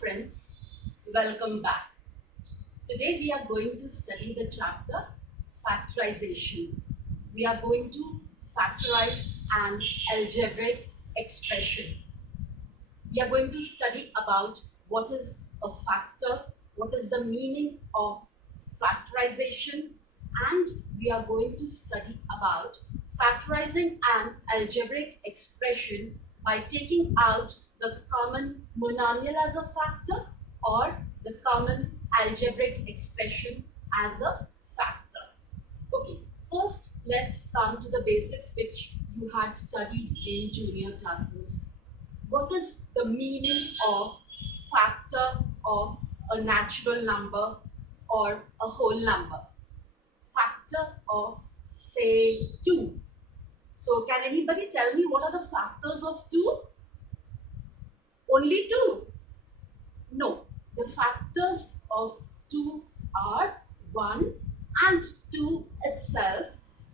friends, welcome back. Today we are going to study the chapter Factorization. We are going to factorize an algebraic expression. We are going to study about what is a factor, what is the meaning of factorization, and we are going to study about factorizing an algebraic expression by taking out the common monomial as a factor or the common algebraic expression as a factor. Okay, first let's come to the basics which you had studied in junior classes. What is the meaning of factor of a natural number or a whole number? Factor of, say, 2. So can anybody tell me what are the factors of 2? Only 2? No. The factors of 2 are 1 and 2 itself,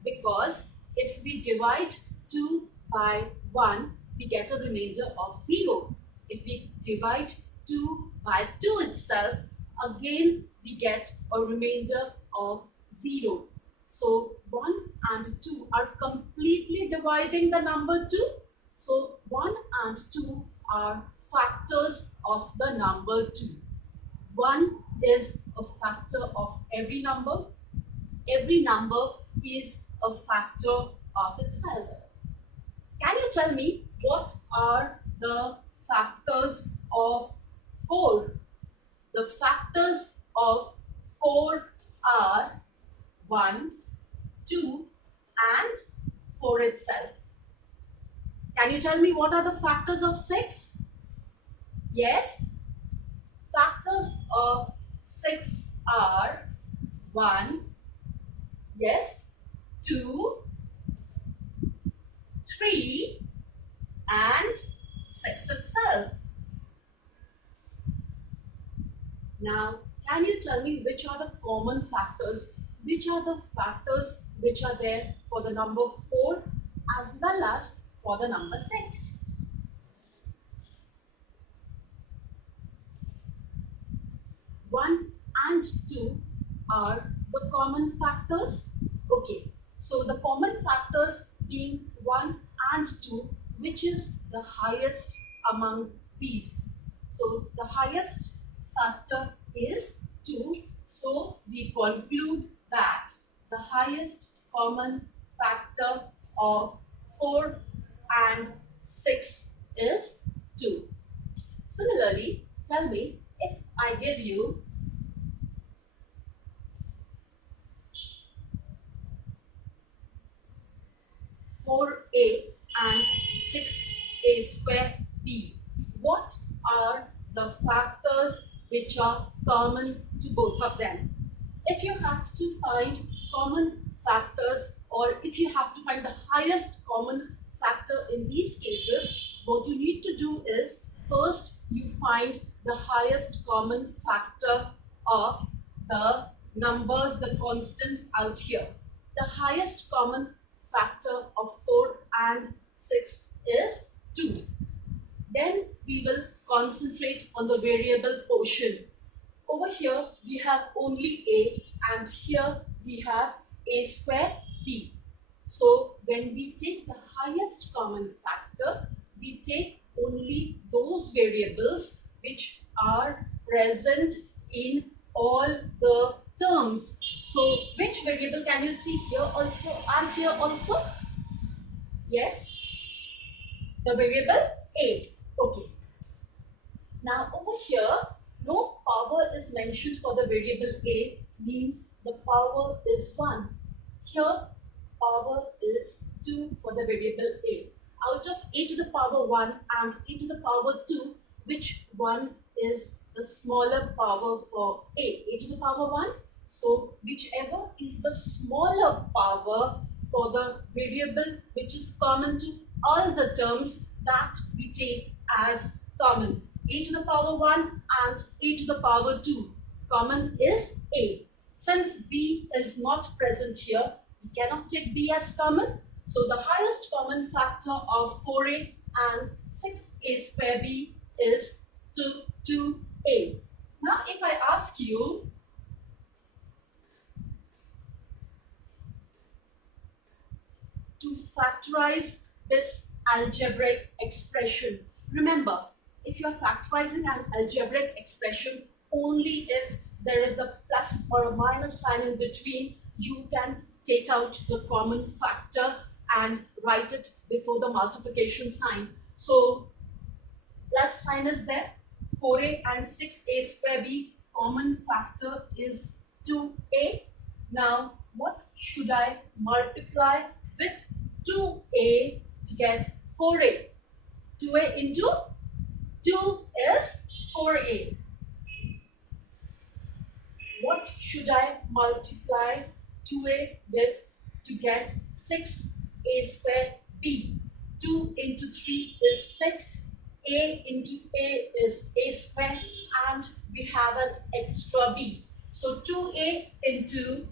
because if we divide 2 by 1, we get a remainder of 0. If we divide 2 by 2 itself, again we get a remainder of 0. So 1 and 2 are completely dividing the number 2. So 1 and 2 are factors of the number 2. 1 is a factor of every number. Every number is a factor of itself. Can you tell me what are the factors of 4? The factors of 4 are 1, 2 and 4 itself. Can you tell me what are the factors of 6? Yes. Factors of 6 are 1, yes, 2, 3 and 6 itself. Now, can you tell me which are the common factors? Which are the factors which are there for the number 4 as well as for the number 6? 1 and 2 are the common factors. Okay, so the common factors being 1 and 2, which is the highest among these? So the highest factor is 2. So we conclude that the highest common factor of 4 and 6 is 2. Similarly, tell me, if I give you 4a and 6a square b, what are the factors which are common to both of them? If you have to find common factors, or if you have to find the highest common factor in these cases, what you need to do is first you find the highest common factor of the numbers, the constants out here. The highest common factor of 4 and 6 is 2. Then we will concentrate on the variable portion. Over here we have only a, and here we have a square b. So when we take the highest common factor, we take only those variables which are present in all the terms. So which variable can you see here also and here also? Yes, the variable a. Okay. Now over here, no power is mentioned for the variable a, means the power is 1. Here power is 2 for the variable a. Out of a to the power 1 and a to the power 2, which one is the smaller power for a to the power 1? So whichever is the smaller power for the variable which is common to all the terms, that we take as common. A to the power 1 and a to the power 2. Common is a. Since b is not present here, we cannot take b as common. So the highest common factor of 4a and 6a square b is 2 factorize this algebraic expression. Remember, if you are factorizing an algebraic expression, only if there is a plus or a minus sign in between, you can take out the common factor and write it before the multiplication sign. So plus sign is there, 4a and 6a square b, common factor is 2a. Now what should I multiply with 2a to get 4a? 2a into 2 is 4a. What should I multiply 2a with to get 6a square b? 2 into 3 is 6. A into a is a square, and we have an extra b. So 2a into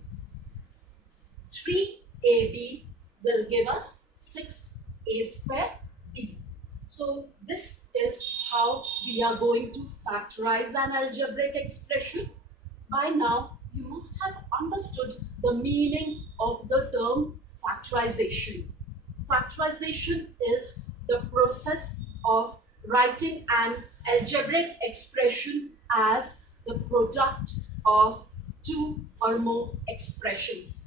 3ab will give us 6a square b. So this is how we are going to factorize an algebraic expression. By now, you must have understood the meaning of the term factorization. Factorization is the process of writing an algebraic expression as the product of two or more expressions.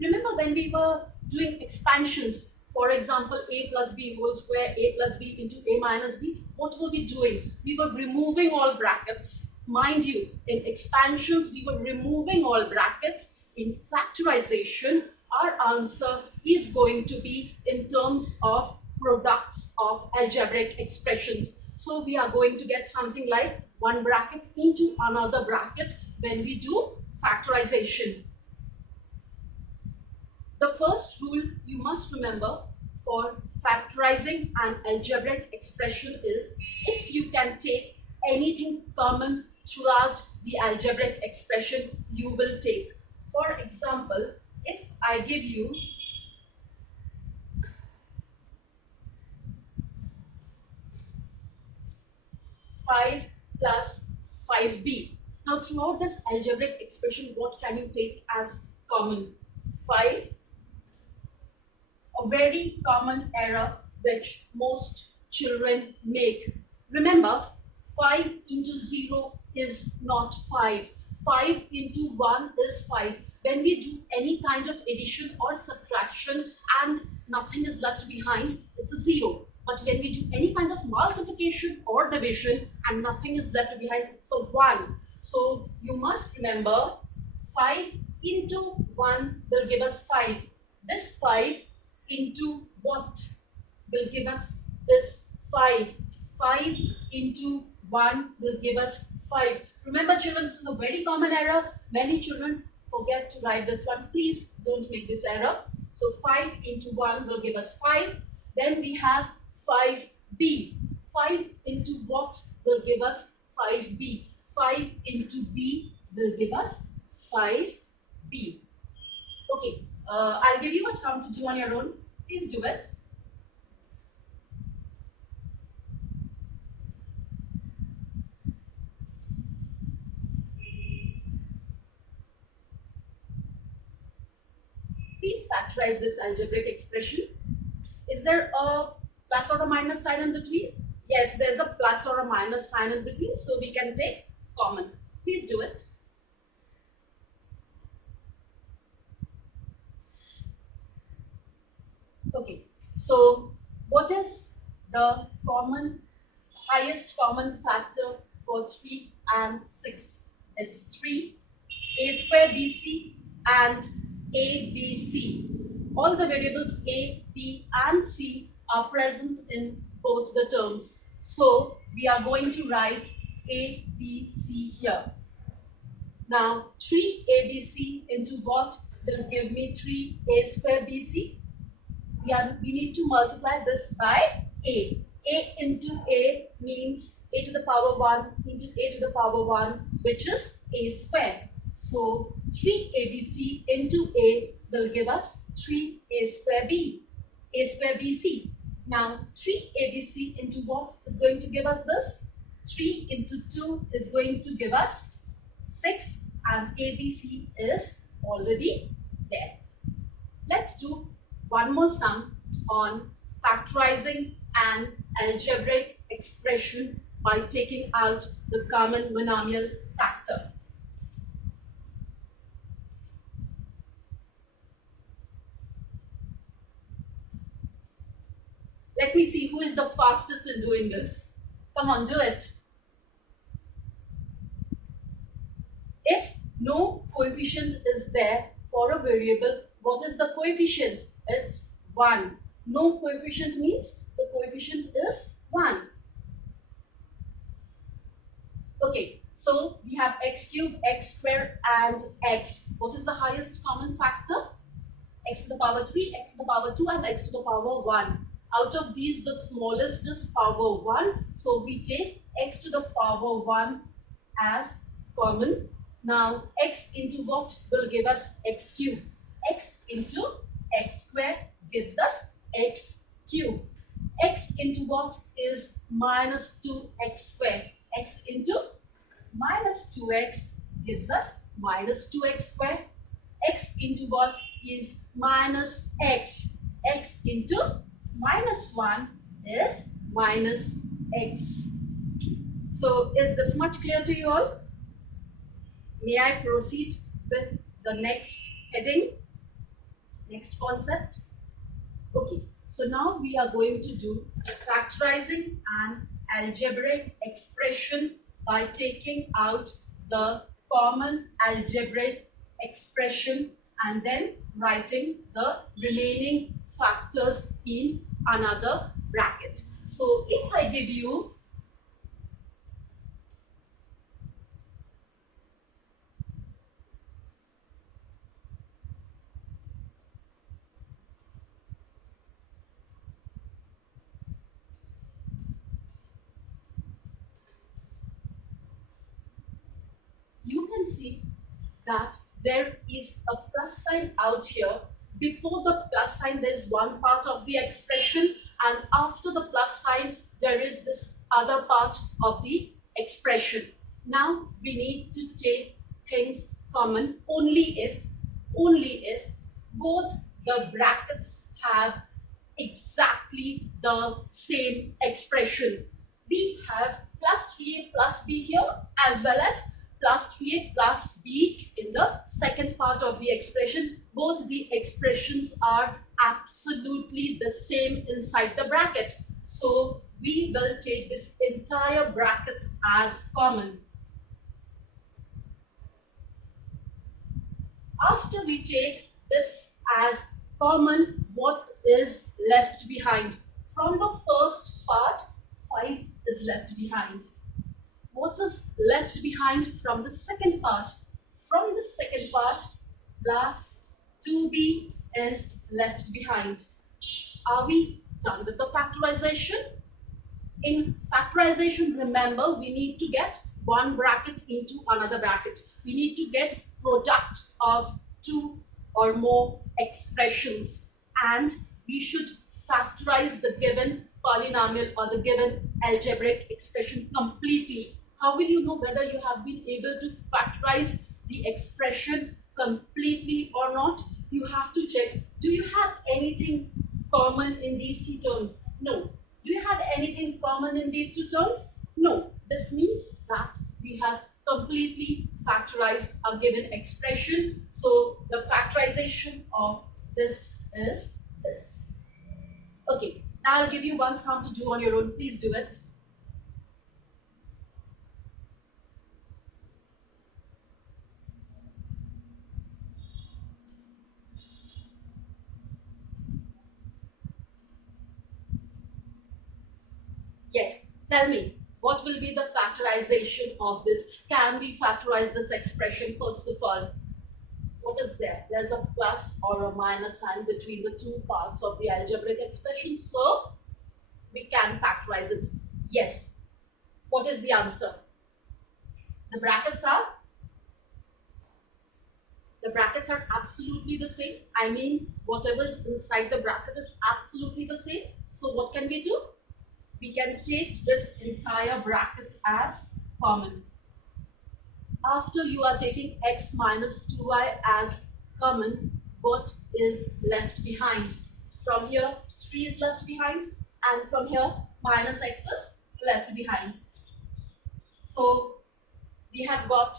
Remember when we were doing expansions, for example, a plus b whole square, a plus b into a minus b, what were we doing? We were removing all brackets. Mind you, in expansions, we were removing all brackets. In factorization, our answer is going to be in terms of products of algebraic expressions. So we are going to get something like one bracket into another bracket when we do factorization. The first rule you must remember for factorizing an algebraic expression is if you can take anything common throughout the algebraic expression, you will take. For example, if I give you 5 plus 5b. Now throughout this algebraic expression, what can you take as common? 5, a very common error which most children make. Remember, 5 into 0 is not 5. 5 into 1 is 5. When we do any kind of addition or subtraction and nothing is left behind, it's a 0. But when we do any kind of multiplication or division and nothing is left behind, it's a 1. So you must remember 5 into 1 will give us 5. This 5 into what will give us this 5? 5 into 1 will give us 5. Remember children, this is a very common error. Many children forget to write this one. Please don't make this error. So 5 into 1 will give us 5. Then we have 5b. 5 into what will give us 5b? 5 into b will give us 5b. Okay, I'll give you a sum to do on your own. Please do it. Please factorize this algebraic expression. Is there a plus or a minus sign in between? Yes, there's a plus or a minus sign in between, so we can take common. Please do it. Okay, so what is the highest common factor for 3 and 6? It's 3, a square bc and abc. All the variables a, b and c are present in both the terms. So we are going to write a, b, c here. Now 3abc into what will give me 3a square bc? We need to multiply this by a. A into a means a to the power 1 into a to the power 1, which is a square. So 3abc into a will give us 3a square b, a square bc. Now 3abc into what is going to give us this? 3 into 2 is going to give us 6, and abc is already there. Let's do one more sum on factorizing an algebraic expression by taking out the common monomial factor. Let me see who is the fastest in doing this. Come on, do it. If no coefficient is there for a variable, what is the coefficient? It's 1. No coefficient means the coefficient is 1. Okay, so we have x cube, x square and x. What is the highest common factor? X to the power 3, x to the power 2 and x to the power 1. Out of these, the smallest is power 1. So we take x to the power 1 as common. Now x into what will give us x cube? X into x square gives us x cube. X into what is minus 2x square? X into minus 2x gives us minus 2x square. X into what is minus x? X into minus 1 is minus x. So is this much clear to you all? May I proceed with the next heading, next concept? Okay, so now we are going to do factorizing an algebraic expression by taking out the common algebraic expression and then writing the remaining factors in another bracket. So if I give you you can see that there is a plus sign out here. Before the plus sign, there's one part of the expression, and after the plus sign, there is this other part of the expression. Now, we need to take things common only if both the brackets have exactly the same expression. We have plus 3a plus b here as well as plus 3a plus b in the second part of the expression. Both the expressions are absolutely the same inside the bracket. So we will take this entire bracket as common. After we take this as common, what is left behind? From the first part, 5 is left behind. What is left behind from the second part? From the second part, plus 2b is left behind. Are we done with the factorization? In factorization, remember, we need to get one bracket into another bracket. We need to get product of two or more expressions, and we should factorize the given polynomial or the given algebraic expression completely. How will you know whether you have been able to factorize the expression completely or not? You have to check, do you have anything common in these two terms? No. Do you have anything common in these two terms? No. This means that we have completely factorized a given expression. So the factorization of this is this. Okay, now I'll give you one sum to do on your own. Please do it. Yes, tell me, what will be the factorization of this? Can we factorize this expression first of all? What is there? There's a plus or a minus sign between the two parts of the algebraic expression, so we can factorize it. Yes. What is the answer? The brackets are absolutely the same. I mean, whatever is inside the bracket is absolutely the same. So what can we do? We can take this entire bracket as common. After you are taking x minus 2y as common, what is left behind? From here 3 is left behind, and from here minus x is left behind. So we have got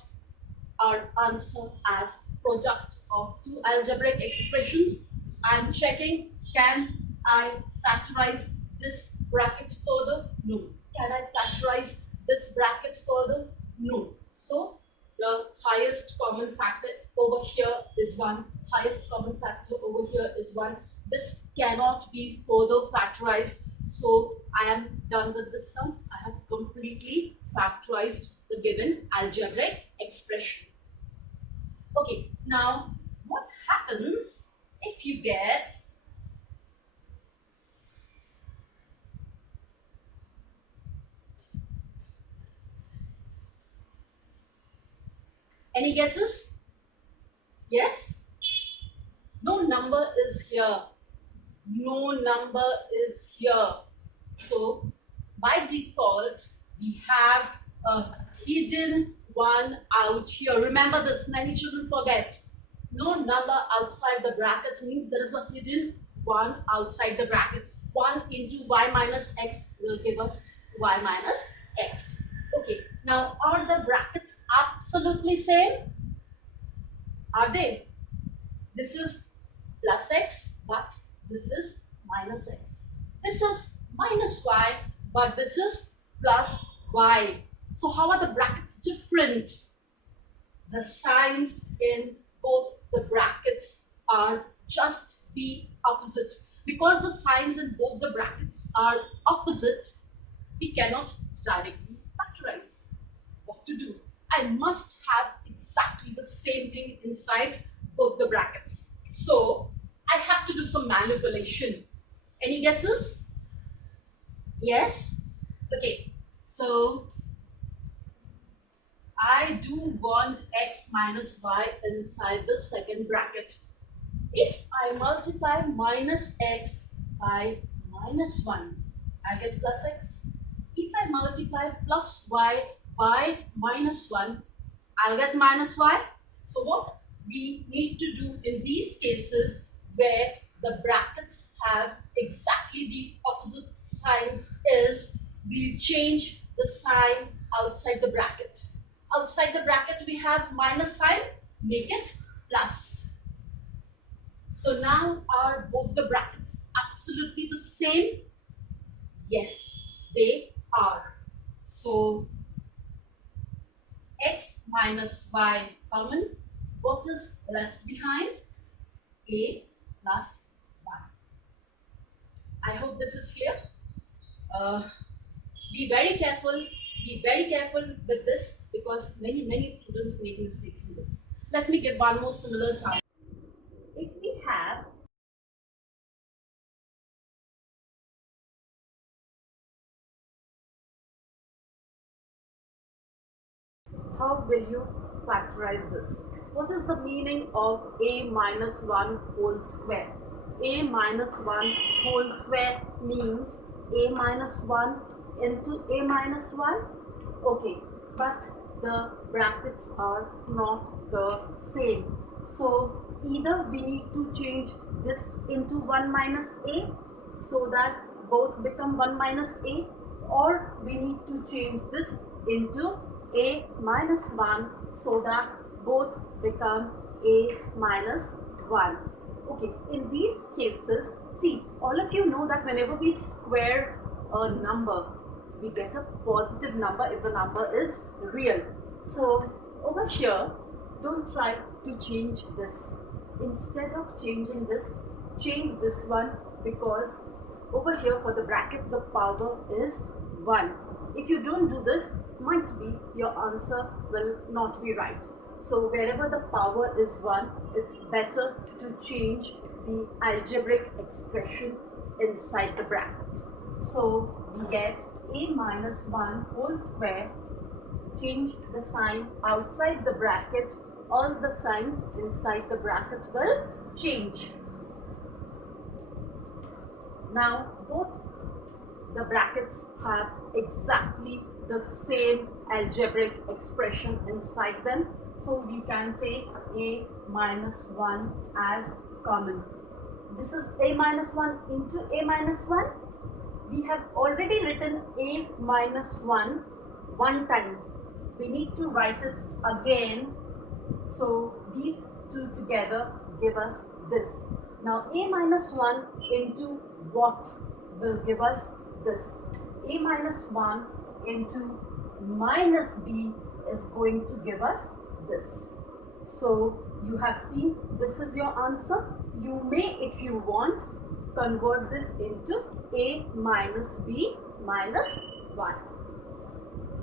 our answer as product of two algebraic expressions. I am checking, can I factorize this bracket further? No. Can I factorize this bracket further? No. So the highest common factor over here is 1. Highest common factor over here is 1. This cannot be further factorized. So I am done with this sum. I have completely factorized the given algebraic expression. Okay, now what happens if you get any guesses? Yes? No number is here. No number is here. So by default, we have a hidden one out here. Remember this, many children forget. No number outside the bracket means there is a hidden one outside the bracket. 1 into y minus x will give us y minus x. Okay, now are the brackets absolutely same? Are they? This is plus x, but this is minus x. This is minus y, but this is plus y. So how are the brackets different? The signs in both the brackets are just the opposite. Because the signs in both the brackets are opposite, we cannot directly factorize. What to do? I must have exactly the same thing inside both the brackets. So I have to do some manipulation. Any guesses? Yes? Okay. So I do want x minus y inside the second bracket. If I multiply minus x by minus 1, I get plus x. If I multiply plus y by minus 1, I'll get minus y. So what we need to do in these cases where the brackets have exactly the opposite signs is we'll change the sign outside the bracket. Outside the bracket we have minus sign, make it plus. So now are both the brackets absolutely the same? Yes, they are. So x minus y common. What is left behind? A plus 1. I hope this is clear. Be very careful. Be very careful with this because many students make mistakes in this. Let me get one more similar sound. If we have how will you factorize this? What is the meaning of a minus 1 whole square? A minus 1 whole square means a minus 1 into a minus 1. Okay, but the brackets are not the same. So either we need to change this into 1 minus a so that both become 1 minus a, or we need to change this into a minus 1 so that both become a minus 1. Okay, in these cases, see, all of you know that whenever we square a number, we get a positive number if the number is real. So over here, don't try to change this. Instead of changing this, change this one, because over here for the bracket the power is 1. If you don't do this, might be your answer will not be right. So wherever the power is 1, it's better to change the algebraic expression inside the bracket. So we get a minus 1 whole square, change the sign outside the bracket, all the signs inside the bracket will change. Now both the brackets have exactly the same algebraic expression inside them. So we can take a minus 1 as common. this is a minus 1 into a minus 1. We have already written a minus 1 one time. We need to write it again. So these two together give us this. Now a minus 1 into what will give us this? A minus 1 into minus b is going to give us this. So you have seen this is your answer. You may, if you want, convert this into a minus b minus 1.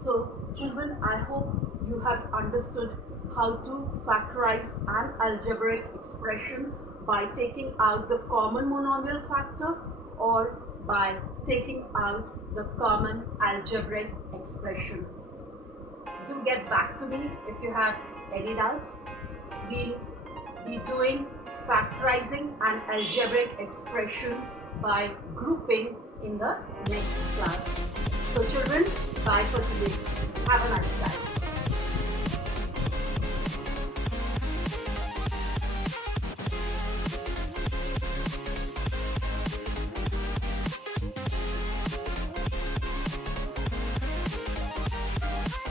So children, I hope you have understood how to factorize an algebraic expression by taking out the common monomial factor or by taking out the common algebraic expression. Do get back to me if you have any doubts. We'll be doing factorizing an algebraic expression by grouping in the next class. So children, bye for today. Have a nice day.